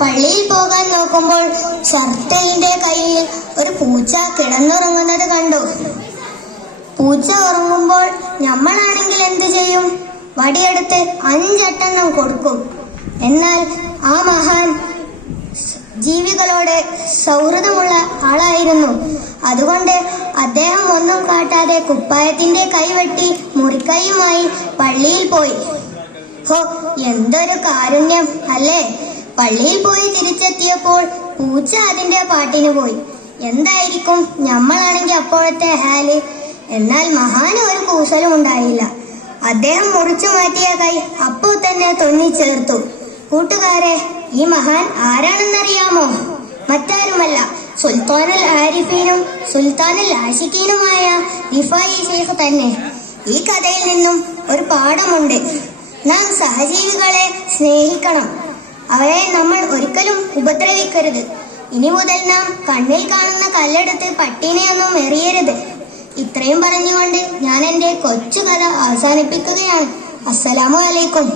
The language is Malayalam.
പള്ളിയിൽ പോകാൻ നോക്കുമ്പോൾ ഷർട്ടയിന്റെ കയ്യിൽ ഒരു പൂച്ച കിടന്നുറങ്ങുന്നത് കണ്ടു. പൂച്ച ഉറങ്ങുമ്പോൾ നമ്മളാണെങ്കിൽ എന്തു ചെയ്യും? വടിയെടുത്ത് 5 എട്ടെണ്ണം കൊടുക്കും. എന്നാൽ ആ മഹാൻ ജീവികളോട് സൗഹൃദമുള്ള ആളായിരുന്നു. അതുകൊണ്ട് അദ്ദേഹം ഒന്നും കാട്ടാതെ കുപ്പായത്തിന്റെ കൈവെട്ടി മുറിക്കൈയുമായി പള്ളിയിൽ പോയി. ഹോ, എന്തൊരു കാരുണ്യം അല്ലേ! പള്ളിയിൽ പോയി തിരിച്ചെത്തിയപ്പോൾ പൂച്ച അതിന്റെ പാട്ടിന് പോയി. എന്തായിരിക്കും നമ്മളാണെങ്കിൽ അപ്പോഴത്തെ ഹാല്? എന്നാൽ മഹാന് ഒരു കൂസലും ഉണ്ടായില്ല. അദ്ദേഹം മുറിച്ചു മാറ്റിയ കൈ അപ്പോൾ തന്നെ തൊന്നിച്ചേർത്തു. കൂട്ടുകാരെ, ഈ മഹാൻ ആരാണെന്നറിയാമോ? മറ്റാരുമല്ല, സുൽത്താനുൽ ആരിഫീനും സുൽത്താനുൽ ആശിഖീനുമായ റിഫായി ശൈഖ് തന്നെ. ഈ കഥയിൽ നിന്നും ഒരു പാഠമുണ്ട്. നാം സഹജീവികളെ സ്നേഹിക്കണം. അവരെ നമ്മൾ ഒരിക്കലും ഉപദ്രവിക്കരുത്. ഇനി മുതൽ നാം കണ്ണിൽ കാണുന്ന കല്ലെടുത്ത് പട്ടിനെയൊന്നും എറിയരുത്. ഇത്രയും പറഞ്ഞുകൊണ്ട് ഞാൻ എൻ്റെ കൊച്ചു കഥ അവസാനിപ്പിക്കുകയാണ്. അസ്സലാമു അലൈക്കും.